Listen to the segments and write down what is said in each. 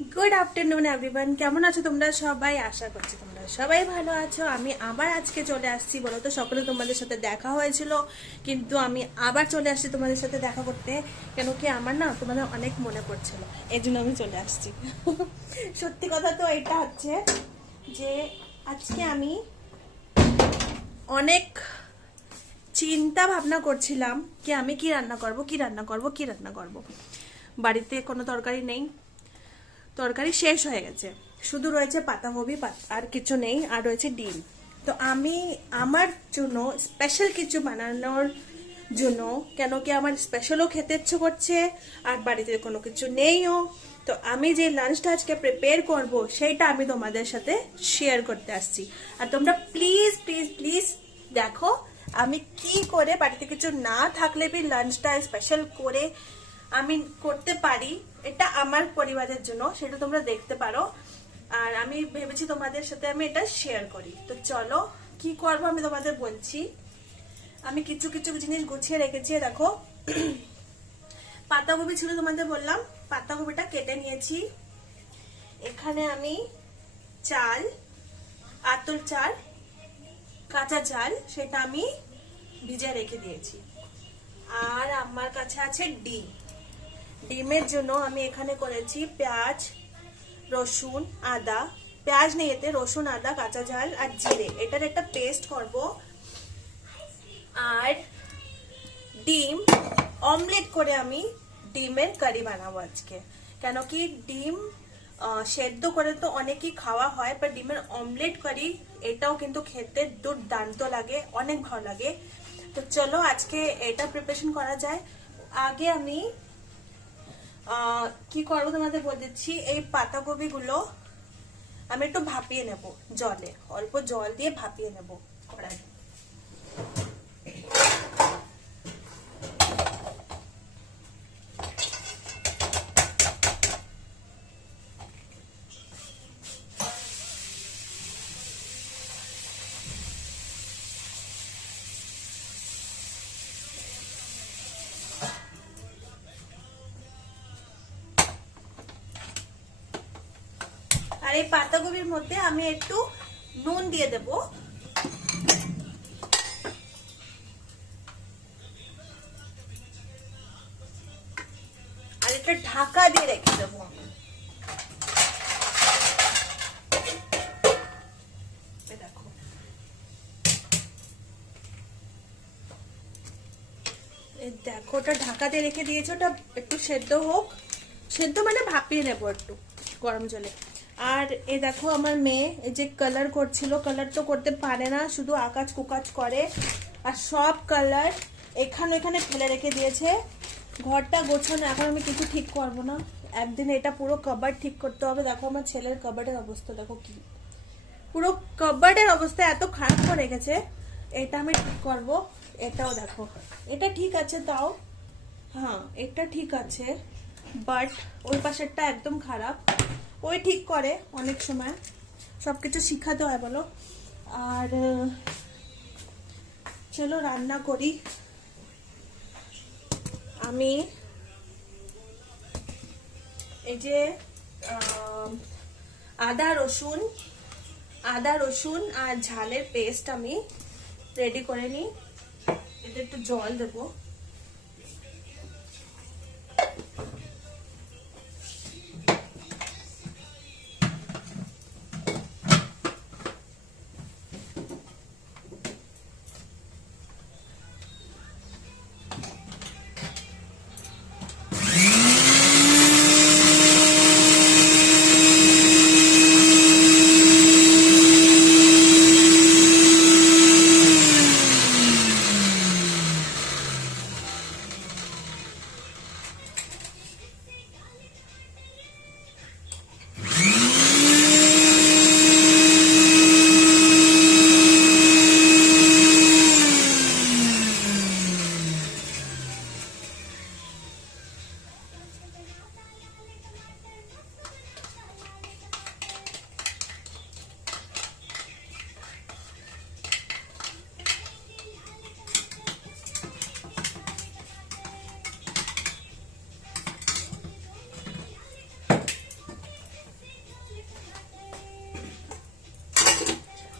Good afternoon everyone, কেমন আছো তোমরা সবাই? আশা করছি তোমরা সবাই ভালো আছো। আমি আবার আজকে চলে আসছি। বলো তো, সকলে তোমাদের সাথে দেখা হয়েছিল, কিন্তু আমি আবার চলে আসছি তোমাদের সাথে দেখা করতে। কেন কি আমার না তোমাদের অনেক মনে পড়ছিল, এই জন্য আমি চলে আসছি। সত্যি কথা তো এটা হচ্ছে যে আজকে আমি অনেক চিন্তা ভাবনা করছিলাম কি আমি কি রান্না করব, কি রান্না করব, কি রান্না করব। বাড়িতে কোনো তরকারি নেই, তরকারি শেষ হয়ে গেছে, শুধু রয়েছে পাতাকপি, আর কিছু নেই, আর রয়েছে ডিম। তো আমি আমার জন্য স্পেশাল কিছু বানানোর জন্য, কেন কি আমার স্পেশালও খেতে ইচ্ছে করছে, আর বাড়িতে কোনো কিছু নেইও। তো আমি যে লাঞ্চটা আজকে প্রিপেয়ার করব সেইটা আমি তোমাদের সাথে শেয়ার করতে আসছি। আর তোমরা প্লিজ প্লিজ প্লিজ দেখো আমি কি করে বাড়িতে কিছু না থাকলে বি লাঞ্চটা স্পেশাল করে আমি করতে পারি। এটা আমার পরিবারের জন্য, সেটা তোমরা দেখতে পারো। আর আমি ভেবেছি তোমাদের সাথে আমি এটা শেয়ার করি। তো চলো কি করবো আমি তোমাদের বলছি। আমি কিছু কিছু জিনিস গুছিয়ে রেখেছি। দেখো, পাতাকপি ছিল তোমাদের বললাম, পাতাকপিটা কেটে নিয়েছি। এখানে আমি চাল, আতর চাল, কাঁচা চাল, সেটা আমি ভিজে রেখে দিয়েছি। আর আমার কাছে আছে ডিম। ডিমের জন্য আমি এখানে করেছি পেঁয়াজ, রসুন, আদা, পেঁয়াজ নেই এতে, রসুন, আদা, কাঁচা ঝাল আর জিরে, এটার একটা পেস্ট করব। আর ডিম অমলেট করে আমি ডিমের কারি বানাবো আজকে। কেন কি ডিম সেদ্ধ করে তো অনেকই খাওয়া হয়, বাট ডিমের অমলেট কারি এটাও কিন্তু খেতে দুর্দান্ত লাগে, অনেক ভালো লাগে। তো চলো আজকে এটা প্রিপারেশন করা যায়। আগে আমি কি করবো তোমাদের বলে দিচ্ছি। এই পাতাকপি গুলো আমি একটু ভাপিয়ে নেব জলে, অল্প জল দিয়ে ভাপিয়ে নেব কড়াই। আর এই পাতাকপির মধ্যে আমি একটু নুন দিয়ে দেব। আর এটা ঢাকা দিয়ে রেখে দেবো। দেখো, দেখো ওটা ঢাকা দিয়ে রেখে দিয়েছে। ওটা একটু সেদ্ধ হোক, সেদ্ধ মানে ভাপিয়ে নেবো একটু গরম জলে। আর এই দেখো আমার মেয়ে এই যে কালার করছিল, কালার তো করতে পারে না, শুধু আকাশ কুকাজ করে। আর সব কালার এখানে এখানে ফেলে রেখে দিয়েছে। ঘরটা গোছানো, এখন আমি কিছু ঠিক করবো না, একদিন এটা পুরো কাবার্ড ঠিক করতে হবে। দেখো আমার ছেলের কাবার্ডের অবস্থা দেখো কি, পুরো কাবার্ডের অবস্থা এত খারাপ করে রেখেছে। এটা আমি ঠিক করব। এটাও দেখো, এটা ঠিক আছে তাও, হ্যাঁ এটা ঠিক আছে, বাট ওই পাশেরটা একদম খারাপ। ওই ঠিক করে অনেক সময়, সবকিছু শিখাতে হয় বলো। আর চলো রান্না করি। আমি এই যে আদা রসুন আর ঝালের পেস্ট আমি রেডি করে নিই। এতে একটু জল দেবো।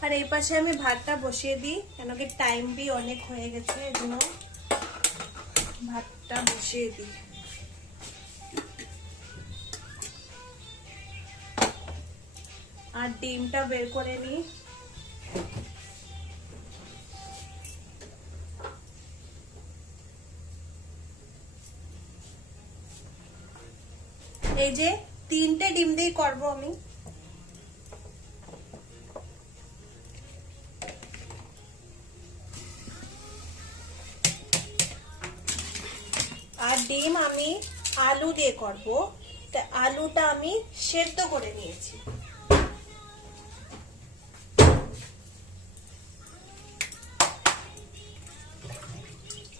আর এই পাশে আমি ভাতটা বসিয়ে দিই, কেন কি টাইম বি অনেক হয়ে গেছে, এজন্য ভাতটা বসিয়ে দিই। আর ডিমটা বের করে নিই। এই যে 3টে ডিম দিয়ে করব আমি। আর ডিম আমি আলু দিয়ে করব, তা আলুটা আমি সেদ্ধ করে নিয়েছি।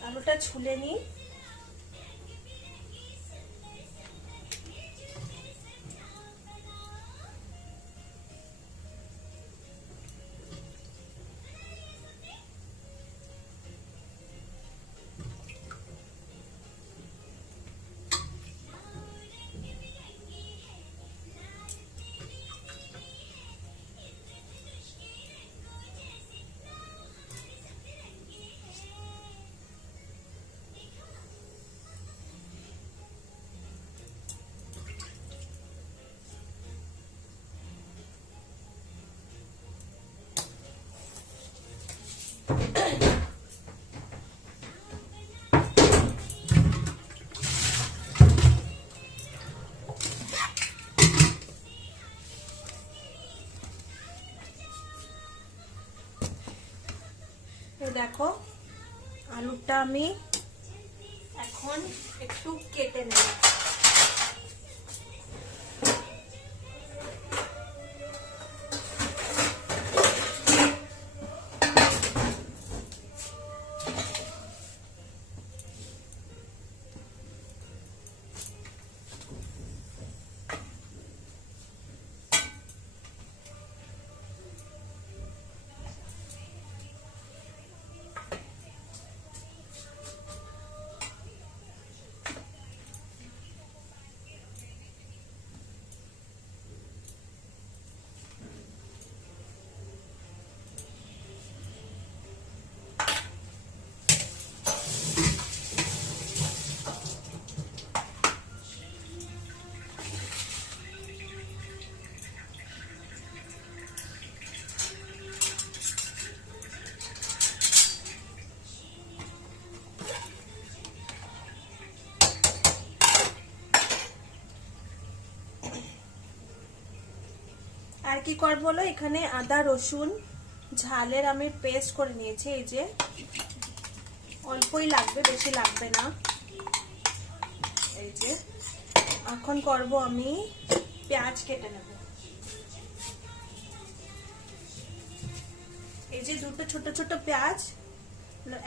আলুটা ছুলে নিই। দেখো আলুটা আমি এখন একটু কেটে নেব। আর কি করব বলো, এখানে আদা রসুন ঝালের আমি পেস্ট করে নিয়েছি। এই যে অল্পই লাগবে, বেশি লাগবে না। এই যে এখন করব আমি পেঁয়াজ কেটে নেব। এই যে দুটো ছোট ছোট পেঁয়াজ,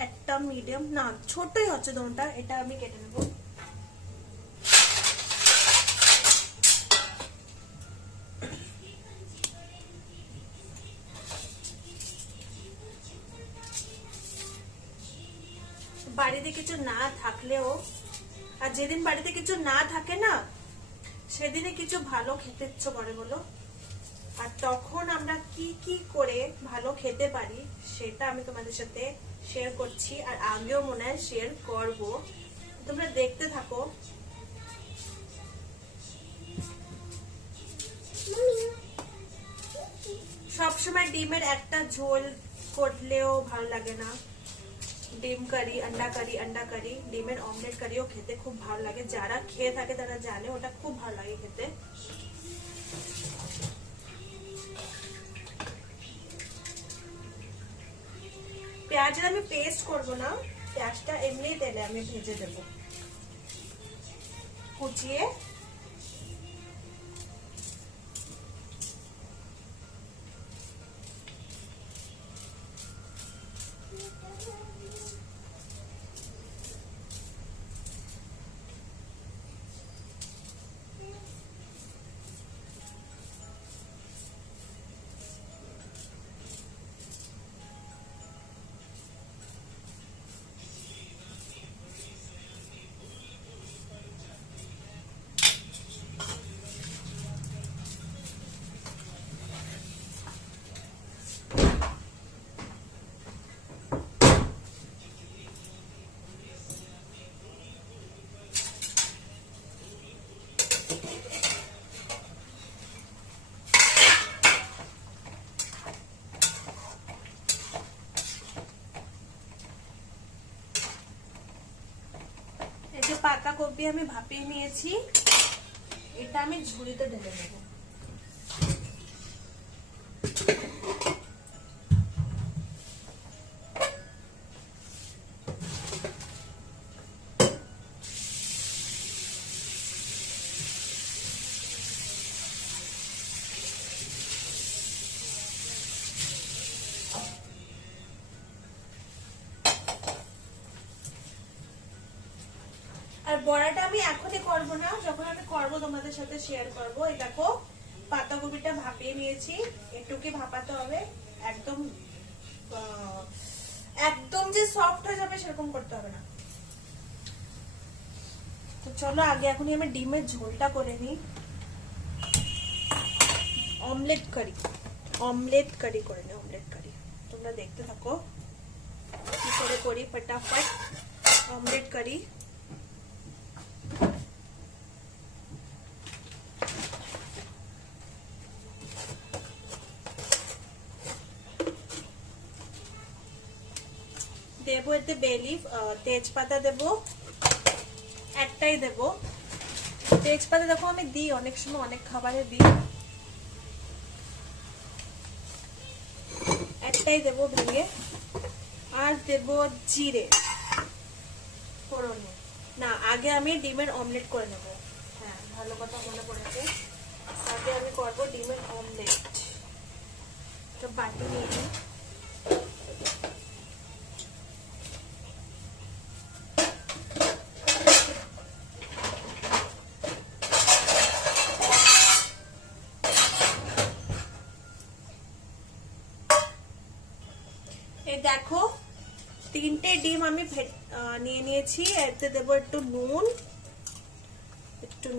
একটা মিডিয়াম, না ছোটই হচ্ছে দুটোটা, এটা আমি কেটে নেব। বাড়িতে কিছু না থাকলেও, আর যেদিন বাড়িতে কিছু না থাকে না সেদিনে কিছু ভালো খেতে ইচ্ছে করে বলো। আর তখন আমরা কি কি করে ভালো খেতে পারি সেটা আমি তোমাদের সাথে শেয়ার করছি, আর আগেও মনে হয় শেয়ার করব, তোমরা দেখতে থাকো। সবসময় ডিমের একটা ঝোল করলেও ভালো লাগে না। ডিম কারি, अंडा কারি, ডিমের অমলেট কারিও খেতে খুব ভালো লাগে। যারা খেয়ে থাকে তারা জানে ওটা খুব ভালো লাগে খেতে। পেঁয়াজের আমি পেস্ট করব না, পেঁয়াজটা এমনি তেলে আমি ভেজে দেব কুচিয়ে। পাতাকপি আমি ভাপিয়ে নিয়েছি, এটা আমি ঝুড়িতে ঢেলে দেব। আর বড়াটা আমি এখনই করব না, যখন আমি করব তোমাদের সাথে শেয়ার করব। এই দেখো পাতাকপিটা ভাপিয়ে নিয়েছি, একটুকি ভাপাতে হবে, একদম একদম যে সফট হয়ে যাবে সেরকম করতে হবে না। তো চলো আগে এখনই আমি ডিমের ঝোলটা করে নিই। অমলেট কারি করে নি, অমলেট কারি। তোমরা দেখতে থাকো কি করে করি, ফটাফট অমলেট কারি। দেবো এতে বে লিফ, তেজপাতা দেবো, একটাই দেবো তেজপাতা। দেখো আমি দিই অনেক সময়, অনেক খাবারে দিই, একটাই দেবো ভেঙে। আর দেবো জিরে ফোড়নে। না, আগে আমি ডিমের অমলেট করে নেব। হ্যাঁ, ভালো কথা মনে পড়েছে, আগে আমি করবো ডিমের অমলেট। তো বাটি নিয়ে নিই। এই দেখো 3টে ডিম আমি নিয়ে নিয়েছি। এতে দেবো একটু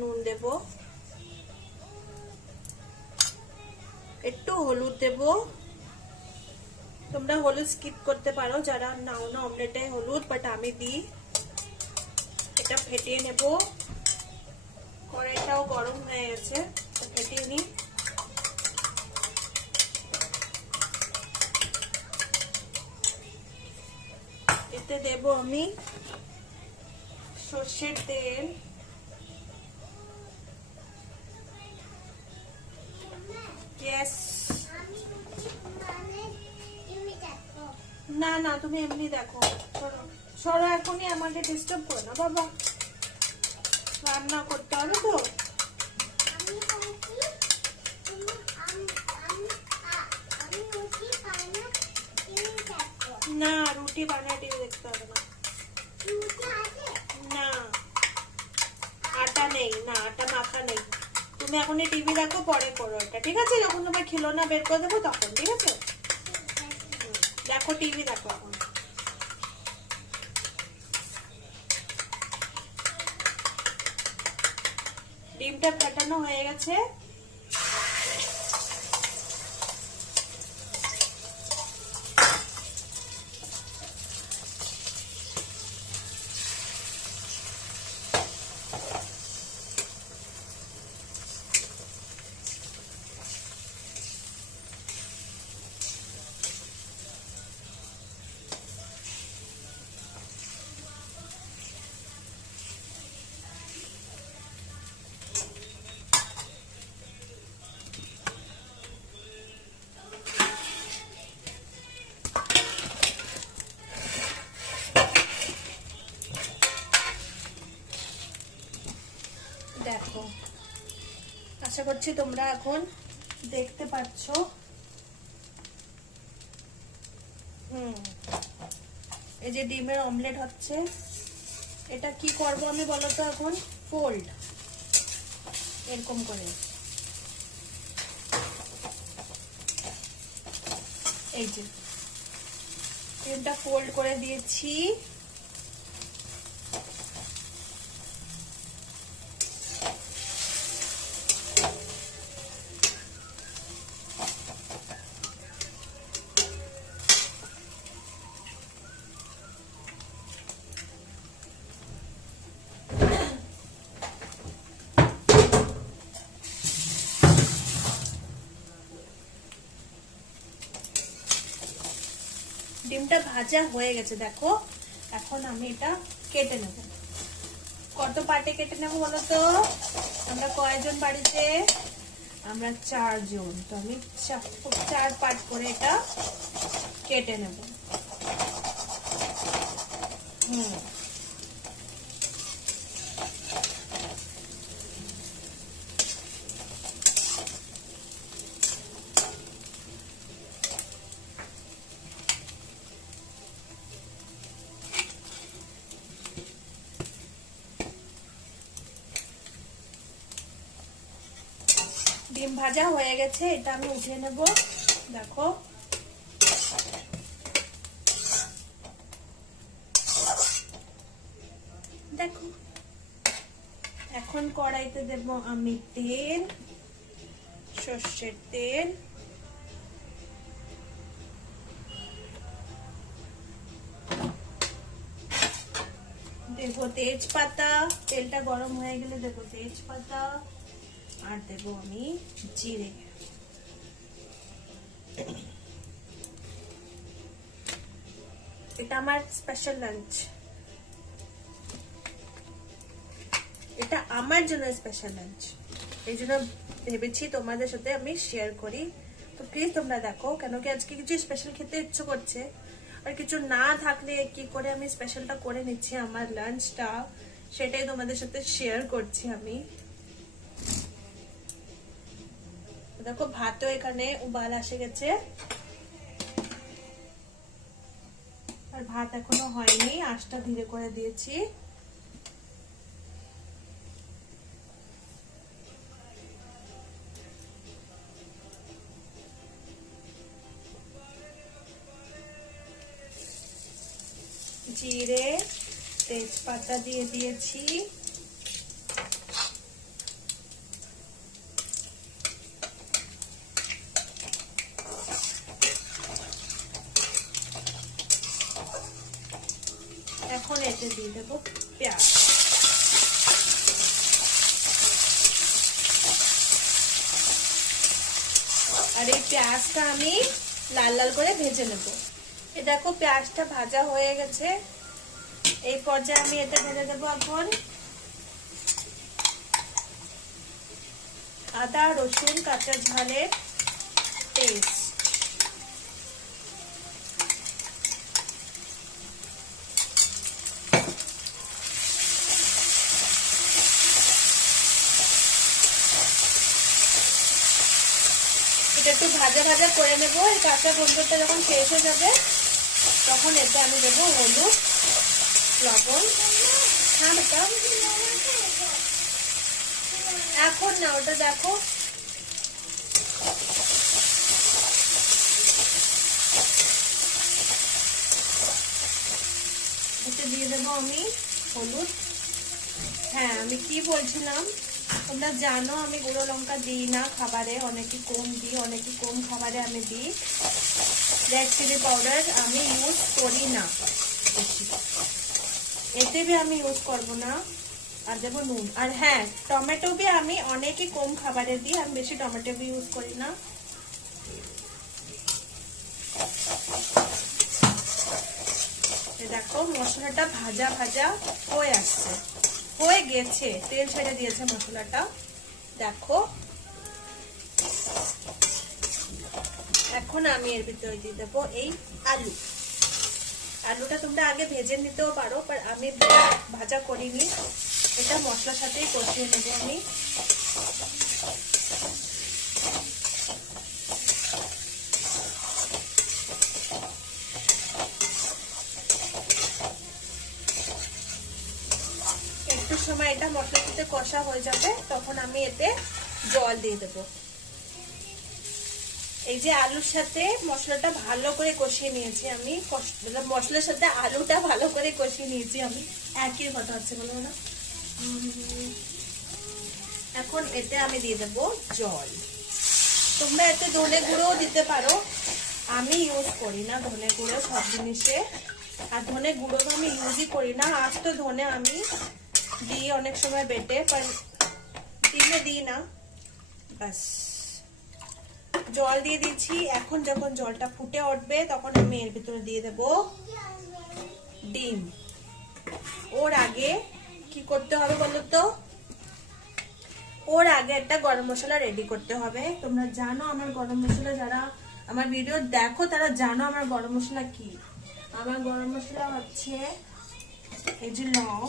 নুন দেব, একটু হলুদ দেব। তোমরা হলুদ স্কিপ করতে পারো যারা নাও না অমলেটে হলুদ, বাট আমি দিই। এটা ফেটিয়ে নেব। কড়াইটাও গরম হয়ে গেছে, ফেটিয়ে নিই। এতে দেব আমি সর্ষের তেল, না না তুমি এমনি দেখো, সরো এখনই আমাকে ডিস্টার্ব করো না বাবা, রান্না করতে হবে তো। না, রুটি বানায় টিভি দেখতে হবে না। না, আটা নেই, না আটা মাখা নেই। তুমি এখনই টিভি দেখো, পরে করো এটা, ঠিক আছে? যখন তোমার খিলৌনা বের করে দেবো তখন, ঠিক আছে? দেখো টিভি দেখো এখন। ডিমটা ফাটানো হয়ে গেছে। দেখো, আশা করছি তোমরা এখন দেখতে পাচ্ছ। এই যে ডিমের অমলেট হচ্ছে। এটা কি করব আমি বলো তো? এখন ফোল্ড এরকম করে, এই যে ডিমটা ফোল্ড করে দিয়েছি। ডিমটা ভাজা হয়ে গেছে দেখো। এখন আমি এটা কেটে নেব। কত পার্টে কেটে নেবো বলো তো? আমরা কয়জন বাড়িতে? আমরা 4 জন। তো আমি 4 পার্ট করে এটা কেটে নেব। ডিম ভাজা হয়ে গেছে, এটা আমি উঠিয়ে নেব। দেখো দেখো, এখন কড়াইতে দেব আমি তেল, সর্ষের তেল। দেব তেজপাতা, তেলটা গরম হয়ে গেলে দেব তেজপাতা, আর দেব আমি জিরে। এটা আমার স্পেশাল লাঞ্চ, এটা আমার জন্য স্পেশাল লাঞ্চ, এই জন্য ভেবেছি তোমাদের সাথে আমি শেয়ার করি। তো প্লিজ তোমরা দেখো, কেন কি আজকে কিছু স্পেশাল খেতে ইচ্ছে করছে, আর কিছু না থাকলে কি করে আমি স্পেশালটা করে নিচ্ছি আমার লাঞ্চটা, সেটাই তোমাদের সাথে শেয়ার করছি আমি। দেখো ভাতও এখানে উবাল আসে গেছে, আর ভাত এখনো হয়নি, আঁচটা ধীরে করে দিয়েছি। জিরে তেজপাতা দিয়ে দিয়েছি, এখন এতে দিয়ে দেবো পেঁয়াজ। আর এই পেঁয়াজটা আমি লাল লাল করে ভেজে নেব। এই দেখো পেঁয়াজটা ভাজা হয়ে গেছে, এই পর্যায়ে আমি এটা ঢেলে দেবো এখন আদা রসুন কাঁচা ঝালের পেস্ট। এটা একটু ভাজা ভাজা করে নেব, এই কাঁচা গন্ধটা যখন শেষ হয়ে যাবে তখন এতে আমি দেবো হলুদ, লবণ। হ্যাঁ বেটা, এখন না, ওটা দেখো। এতে দিয়ে দেবো আমি হলুদ। হ্যাঁ, আমি কি বলছিলাম, তোমরা জানো আমি গুঁড়ো লঙ্কা দিই না খাবারে, অনেকে কম দিই, অনেকে কম খাবারে আমি দিই। রেড চিলি পাউডার আমি ইউজ করি না বেশি, এতে भी আমি ইউজ করবো না। আর দেবো নুন। আর হ্যাঁ, টমেটো भी আমি অনেকে কম খাবারে দিই, আমি বেশি টমেটো भी ইউজ করি না। দেখো মশলাটা ভাজা ভাজা হয়ে আসছে, হয়ে গেছে, তেল ছেড়ে দিয়েছে মশলাটা। দেখো এখন আমি এর ভিতরে দিয়ে দেবো এই আলু। আলুটা তোমরা আগে ভেজে নিতেও পারো, पर আমি ভাজা করিনি, এটা মশলার সাথেই কষিয়ে নেব আমি। একটু সময় এটা মশলার সাথে কষা হয়ে যাবে, তখন আমি এতে জল দিয়ে দেবো। এই যে আলুর সাথে মশলাটা ভালো করে কষিয়ে নিয়েছি আমি, মশলার সাথে আলুটা ভালো করে কষিয়ে নিয়েছি আমি, একই কথা হচ্ছে বলো না। এখন এতে আমি দিয়ে দেবো জল। তোমরা এতে ধনে গুঁড়োও দিতে পারো, আমি ইউজ করি না ধনে গুঁড়ো সব জিনিসে, আর ধনে গুঁড়ো তো আমি ইউজই করি না। আজ তো ধনে আমি দিই অনেক সময় বেটে, पर ডিমে দিই না। বাস জল দিয়ে দিচ্ছি। এখন যখন জলটা ফুটে উঠবে তখন আমি এর ভিতরে দিয়ে দেব ডিম। ওর আগে কি করতে হবে বলো তো, ওর আগে একটা গরম মশলা রেডি করতে হবে। তোমরা জানো আমার গরম মশলা, যারা আমার ভিডিও দেখো তারা জানো আমার গরম মশলা কি। আমার গরম মশলা হচ্ছে এই যে লং,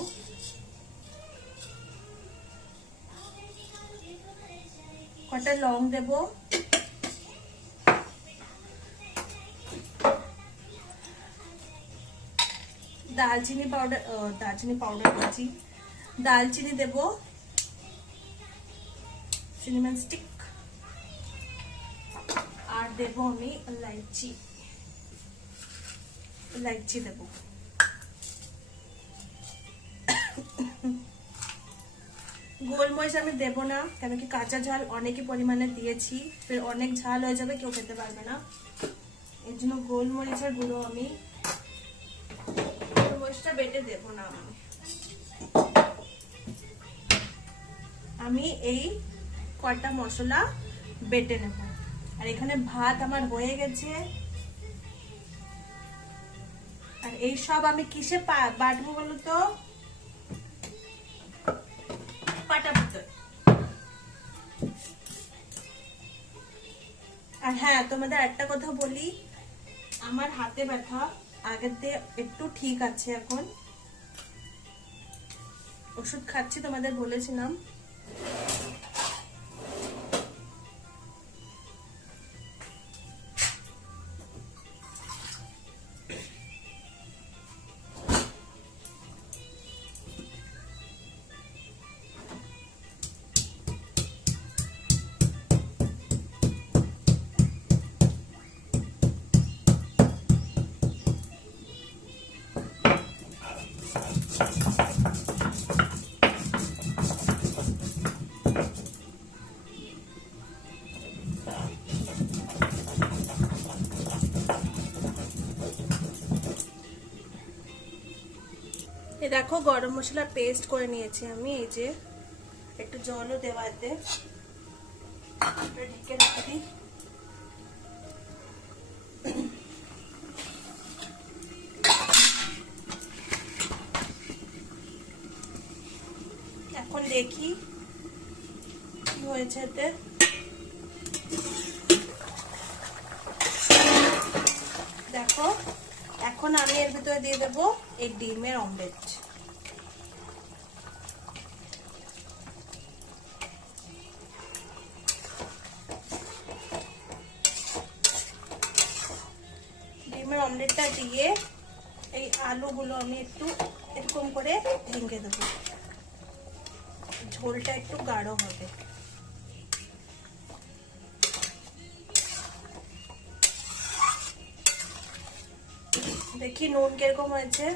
কটা লং দেব, দালচিনি পাউডার দিচ্ছি, দালচিনি দেব, সিনেমন স্টিক, আর দেব আমি ইলাইচি দেব। গোলমরিচ আমি দেব না, কেন কি কাঁচা ঝাল অনেকই পরিমাণে দিয়েছি, ফের অনেক ঝাল হয়ে যাবে, কেউ খেতে পারবে না। এর জন্য গোলমরিচের গুঁড়ো আমি, গোলমরিচটা বেটে দেব না আমি এই কয়টা মশলা বেটে নেব। আর এখানে ভাত আমার হয়ে গেছে। আর এই সব আমি কিসে বাটবো বলো তো, পাটাপুতো। আর হ্যাঁ, তোমাদের একটা কথা বলি, আমার হাতে ব্যথা আগের দিয়ে একটু ঠিক আছে, এখন ওষুধ খাচ্ছি, তোমাদের বলেছিলাম। দেখো গরম মশলা পেস্ট করে নিয়েছি আমি, এই যে একটু জলও দেওয়া, এতে ঢেকে রাখি দিই। এখন দেখি কি হয়েছে এতে। দেখো এখন আমি এর ভিতরে দিয়ে দেবো এই ডিমের অমলেট। ডিমের অমলেটটা দিয়ে এই আলুগুলো আমি একটু এরকম করে ভেঙে দেবো, ঝোলটা একটু গাঢ় হবে। দেখি নুন কিরকম হয়েছে।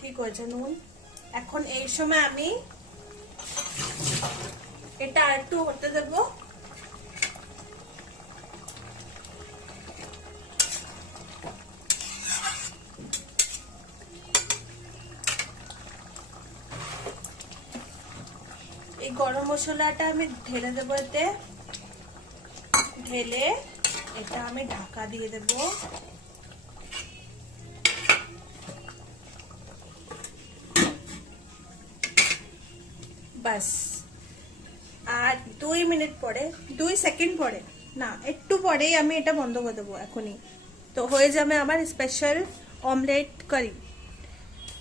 ঠিক হয়েছে নুন। এখন এই সময় আমি এটা আর একটু হতে দেবো। এই গরম মশলাটা আমি ঢেলে দেবো এতে, ঢেলে এটা আমি ঢাকা দিয়ে দেব। বাস, আর 2 মিনিট পরে, 2 সেকেন্ড পরে, না একটু পরেই আমি এটা বন্ধ করে দেবো এখনই। তো হয়ে যাবে আমার স্পেশাল অমলেট কারি।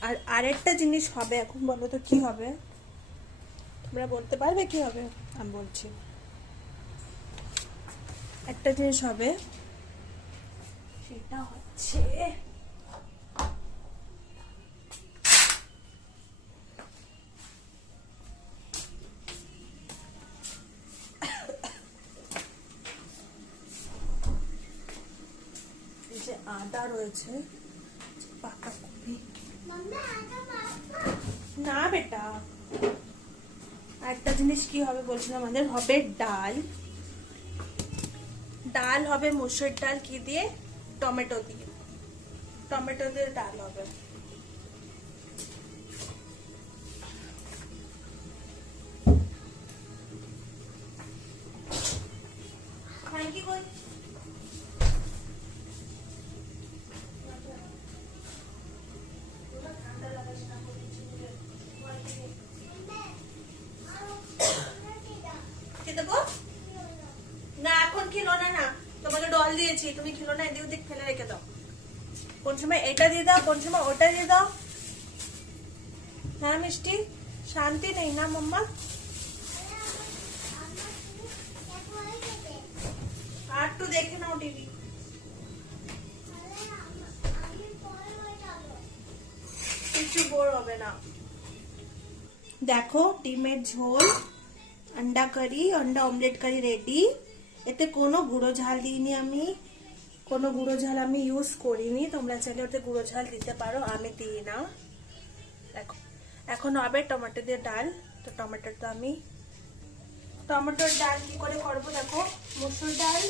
আর আরেকটা জিনিস হবে, এখন বলো তো কি হবে, তোমরা বলতে পারবে কি হবে? আমি বলছি, একটা জিনিস হবে, সেটা হচ্ছে যে আদা রয়েছে, পাতা কপি, না বেটা, একটা জিনিস কি হবে বলছিলাম, আমাদের হবে ডাল। ডাল হবে মসুর ডাল, কি দিয়ে? টমেটো দিয়ে, টমেটো দিয়ে ডাল হবে। কি কই? না এখন খেলো না, না তোমাকে ডল দিয়েছি, তুমি খেলো না, এদিক ওদিক ফেলে রেখে দাও। কোন সময় এটা দিয়ে দাও, কোন সময় ওটা দিয়ে দাও। হ্যাঁ মিষ্টি, শান্তি নেই না মাম্মা? আর একটু দেখে নাও টিভি। কিছু বোর হবে না। দেখো ডিমের ঝোল, अंडा কারি, अंडा অমলেট কারি রেডি। এতে কোনো গুঁড়ো ঝাল দিইনি আমি, কোনো গুঁড়ো ঝাল আমি ইউজ করিনি। তোমরা চাইলে ওতে গুঁড়ো ঝাল দিতে পারো, আমি দিই না। দেখো এখন হবে টমেটো দিয়ে ডাল। তো টমেটোটা আমি টমেটোর ডাল কি করে করবো দেখো। মসুর ডাল,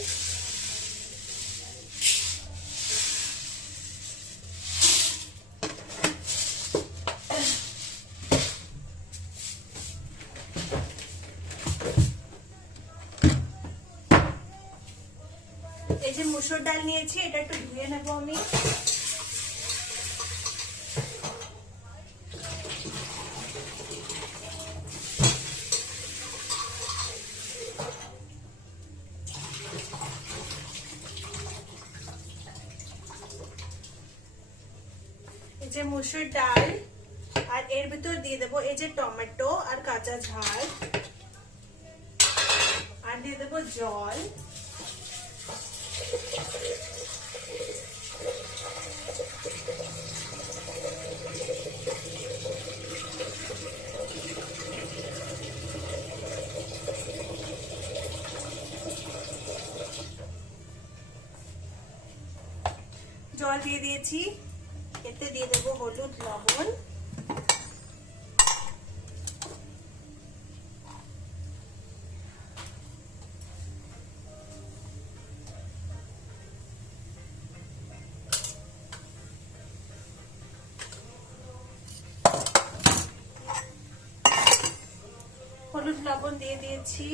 এই যে মসুর ডাল নিয়েছি, এটা একটু ধুয়ে নেবো আমি। এই যে মসুর ডাল, আর এর ভিতর দিয়ে দেবো এই যে টমেটো আর কাঁচা ঝাল, আর দিয়ে দেবো জল। জল দিয়ে দিয়েছি, এতে দিয়ে দেবো হলুদ লবণ, হলুদ লবণ দিয়ে দিয়েছি।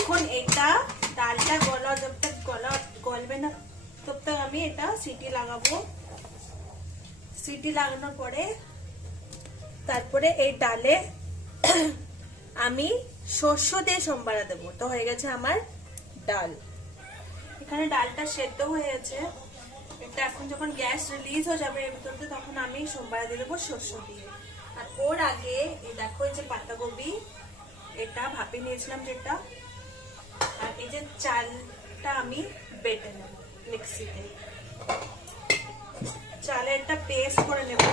এখন এটা ডালটা জব তক গলবে না তব তক আমি এটা সিটি লাগাবো। সিটি লাগানোর পরে তারপরে এই ডালে আমি শস্য দিয়ে সম্বারা দেবো। তো হয়ে গেছে আমার ডাল। এখানে ডালটা সেদ্ধ হয়ে গেছে। এটা এখন যখন গ্যাস রিলিজ হয়ে যাবে এর ভিতরে, তখন আমি সম্বারা দিয়ে দেবো শস্য দিয়ে। আর ওর আগে এই দেখো এই যে পাতাকপি, এটা ভাপে নিয়েছিলাম যেটা, আর এই যে চালটা আমি বেটে নেব মিক্সিতে। চালের একটা পেস্ট করে নেব।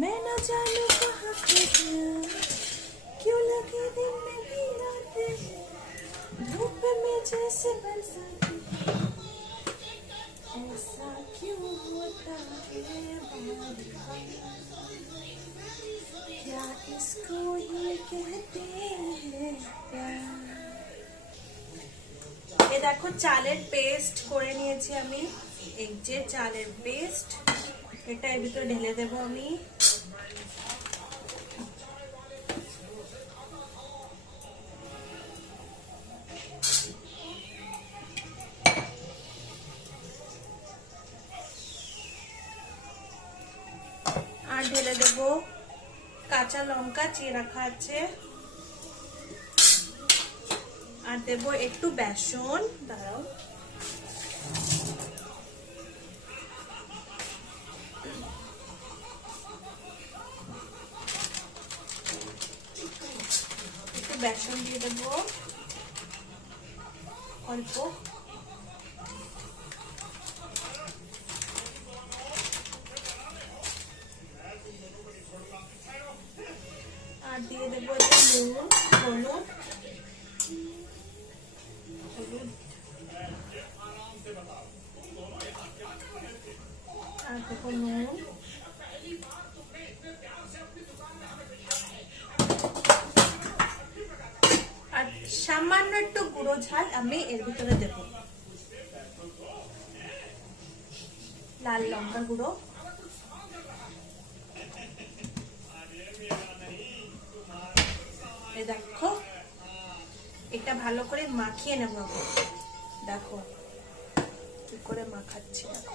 मैं न जानू कहाँ खो गया, क्यों लगे दिन में भी रातें, धूप में जैसे बरसाती, ऐसा क्यों होता है क्या इसको ये कहते हैं प्यार। ये देखो চালের পেস্ট করে নিয়েছি আমি। এই যে চালের পেস্ট, এটা এর ভিতরে ঢেলে দেব আমি। আর ঢেলে দেব কাঁচা লঙ্কা চিড়ে রাখা আছে, আর দেব একটু বেসন। দাঁড়াও, একটু বেসন দিয়ে দেবো। অল্প আর দিয়ে দেবো নুন, হলুদ, আর দেবো নুন, আর সামান্য একটু গুঁড়ো ঝাল আমি এর ভিতরে দেব, লাল লঙ্কা গুঁড়ো, দেখো এটা ভালো করে মাখিয়ে নেব। দেখো কি করে মাখাচ্ছি, দেখো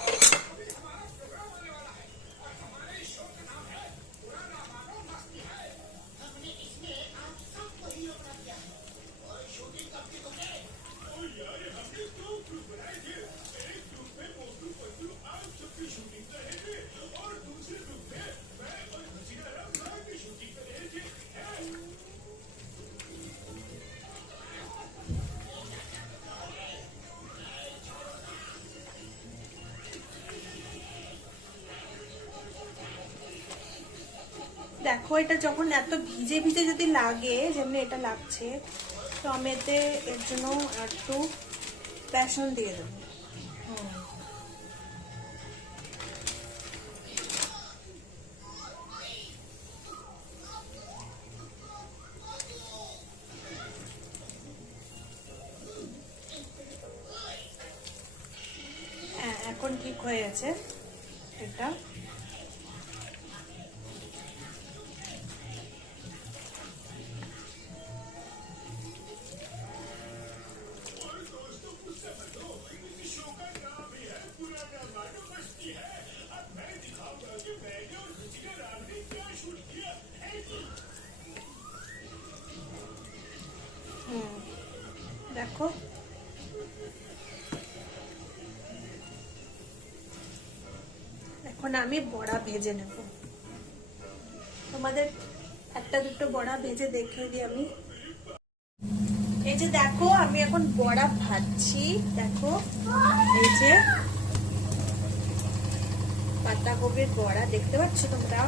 দেখো এটা যখন এত ভিজে ভিজে যদি লাগে যেমনি এটা লাগছে, তো আমি এতে এর জন্য একটু বেসন দিয়ে দেবো। এখন ঠিক হয়ে গেছে এটা। দেখো এখন আমি বড়া ভেজে নেব, তোমাদের একটা দুটো বড়া ভেজে দেখিয়ে দিই আমি। এই যে দেখো আমি এখন বড়া ভাজছি, দেখো এই যে পাতাকপির বড়া দেখতে পাচ্ছ তোমরা,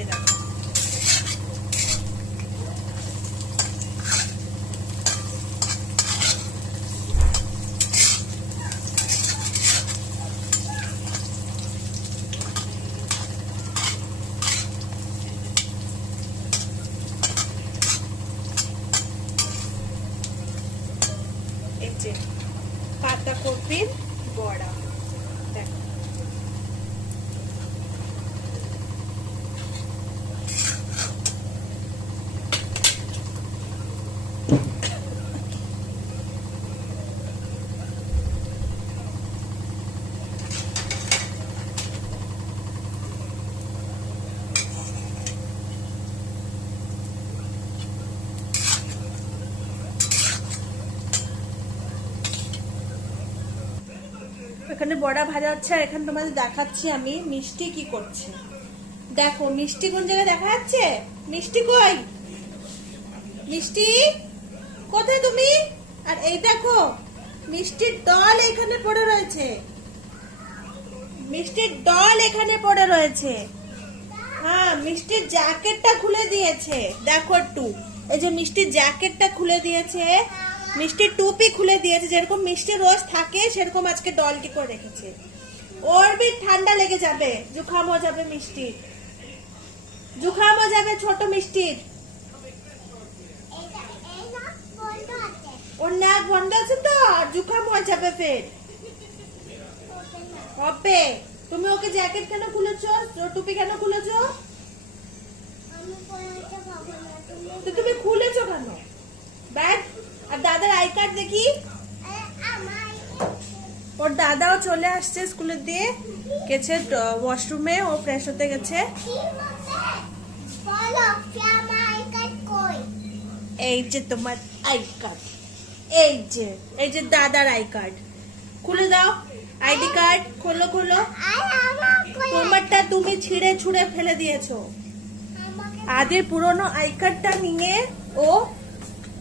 এই দেখো পাতাকপির বড়া, দেখো এখানে বড়া ভাজা হচ্ছে, আর এখানে তোমাদের দেখাচ্ছি আমি মিষ্টি কি করছে। দেখো মিষ্টি কোন জায়গায় দেখা যাচ্ছে, মিষ্টি কই, মিষ্টি কোথায় তুমি? আর এই দেখো মিষ্টির ডল এখানে পড়ে রয়েছে, মিষ্টির ডল এখানে পড়ে রয়েছে। হ্যাঁ মিষ্টির জ্যাকেটটা খুলে দিয়েছে, দেখো একটু এই যে মিষ্টির জ্যাকেটটা খুলে দিয়েছে, মিষ্টির টুপি খুলে দিয়েছে, যেরকম মিষ্টি রোজ থাকে সেরকম আজকে ডলটি করে রেখেছে। ওর भी ঠান্ডা লেগে যাবে, জুখাম হয়ে যাবে মিষ্টির, জুখাম হয়ে যাবে ছোট মিষ্টির। ওর নাক বন্ধ আছে তো, জুখাম হয়ে যাবে ফের হবে। তুমি ওকে জ্যাকেট কেন খুলেছো, টুপি কেন খুলেছো, তো তুমি খুলেছো কেন ব্যাগ? আর দাদার আই কার্ড দেখি, ওর দাদাও চলে আসছে স্কুলে দিয়ে গেছে ওয়াশরুমে, ও ফ্রেশ হতে গেছে। এই যে তোমার আই কার্ড, এই যে দাদার আই কার্ড, খুলে দাও আইডি কার্ড, খোলো খোলো। তোমারটা তুমি ছিঁড়ে ছুঁড়ে ফেলে দিয়েছো, আদির পুরনো আই কার্ডটা নিয়ে ও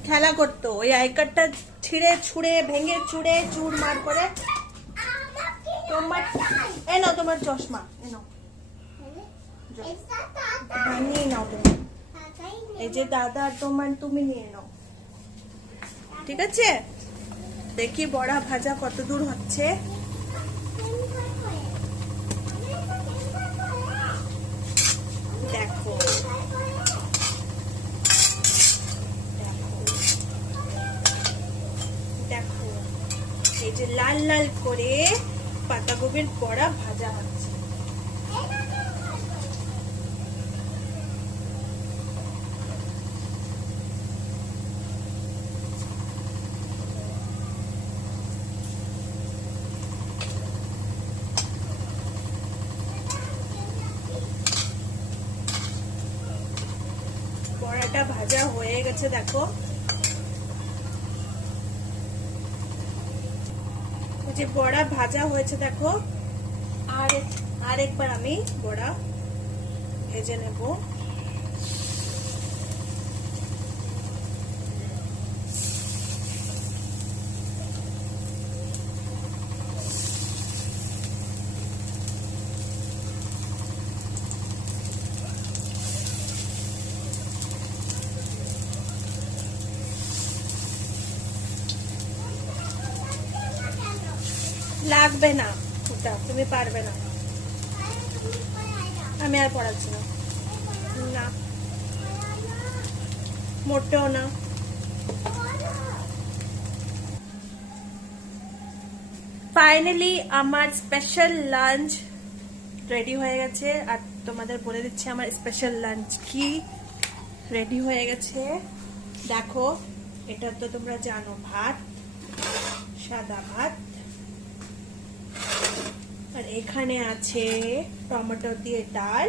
খেলা করতো ওই আই কার্ডটা ছিঁড়ে ছুঁড়ে ভেঙে চুড়ে চুরমার করে। তোমার এনো তোমার চশমা এনো, নিয়ে নাও তুমি। এই যে দাদা আর তোমার তুমি নিয়ে নাও, ঠিক আছে? দেখি বড়া ভাজা কত দূর হচ্ছে। দেখো দেখো এই যে লাল লাল করে পাতাকপির বড়া ভাজা হচ্ছে। বড়াটা ভাজা হয়ে গেছে দেখো, যে বড়া ভাজা হয়েছে দেখো। আর একবার আমি বড়া ভেজে নেব। লাগবে না ওটা, তুমি পারবে না, আমি আর পড়াচ্ছি না, না মোটেও না। ফাইনালি আমার স্পেশাল লাঞ্চ রেডি হয়ে গেছে, আর তোমাদের বলে দিচ্ছি আমার স্পেশাল লাঞ্চ কি রেডি হয়ে গেছে। দেখো এটা তো তোমরা জানো, ভাত, সাদা ভাত, আর এখানে আছে টমেটো দিয়ে ডাল,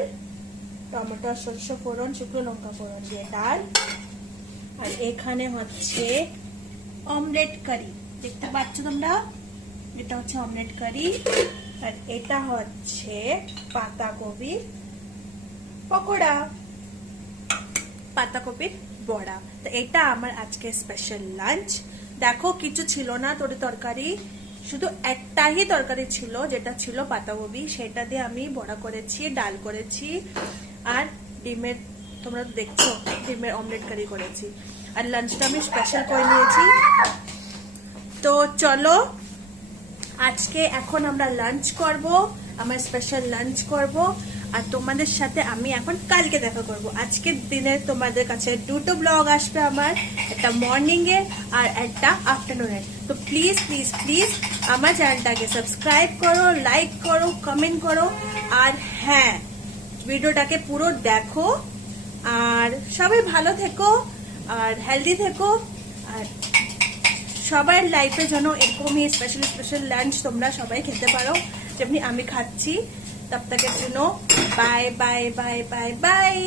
টমেটো সরষে ফোড়ন শুকনো লঙ্কা ফোড়ন দিয়ে ডাল, আর এখানে হচ্ছে অমলেট কারি, দেখতে পাচ্ছ তোমরা, এটা হচ্ছে অমলেট কারি, আর এটা হচ্ছে পাতাকপি পকোড়া, পাতাকপির বড়া। তো এটা আমার আজকে স্পেশাল লাঞ্চ। দেখো কিছু ছিল না তরি তরকারি, শুধু একটাই তরকারি ছিল যেটা ছিল পাতাকপি, সেটা দিয়ে আমি বড়া করেছি, ডাল করেছি, আর ডিমের, তোমরা দেখছো ডিমের অমলেট কারি করেছি, আর লাঞ্চটা আমি স্পেশাল করে নিয়েছি। তো চলো আজকে এখন আমরা লাঞ্চ করব, আমার স্পেশাল লাঞ্চ করব, আর তোমাদের সাথে আমি এখন কালকে দেখা করব। আজকের দিনে তোমাদের কাছে দুটো ব্লগ আসবে আমার, একটা মর্নিং এ আর একটা আফটারনুনে। তো প্লিজ প্লিজ প্লিজ আমার চ্যানেলটাকে সাবস্ক্রাইব করো, লাইক করো, কমেন্ট করো, আর হ্যাঁ ভিডিওটাকে পুরো দেখো, আর সবাই ভালো থেকো আর হেলদি থেকো, আর সবার লাইফে যেন এরকমই স্পেশাল স্পেশাল লাঞ্চ তোমরা সবাই খেতে পারো যেমনি আমি খাচ্ছি। তব তকের জন্য bye bye bye bye bye.